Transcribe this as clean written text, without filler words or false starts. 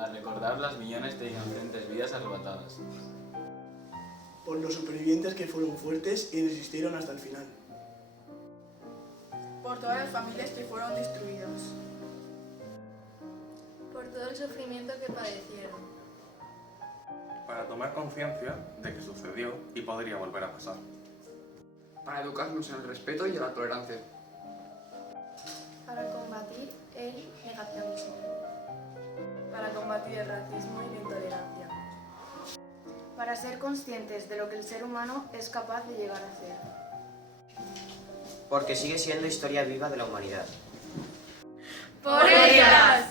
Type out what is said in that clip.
para recordar las millones de inocentes vidas arrebatadas. Por los supervivientes que fueron fuertes y resistieron hasta el final. Por todas las familias que fueron destruidas. Por todo el sufrimiento que padecieron. Para tomar conciencia de que sucedió y podría volver a pasar. Para educarnos en el respeto y en la tolerancia. Para combatir el negacionismo. Para combatir el racismo y la intolerancia. Para ser conscientes de lo que el ser humano es capaz de llegar a ser. Porque sigue siendo historia viva de la humanidad. ¡Por ellas!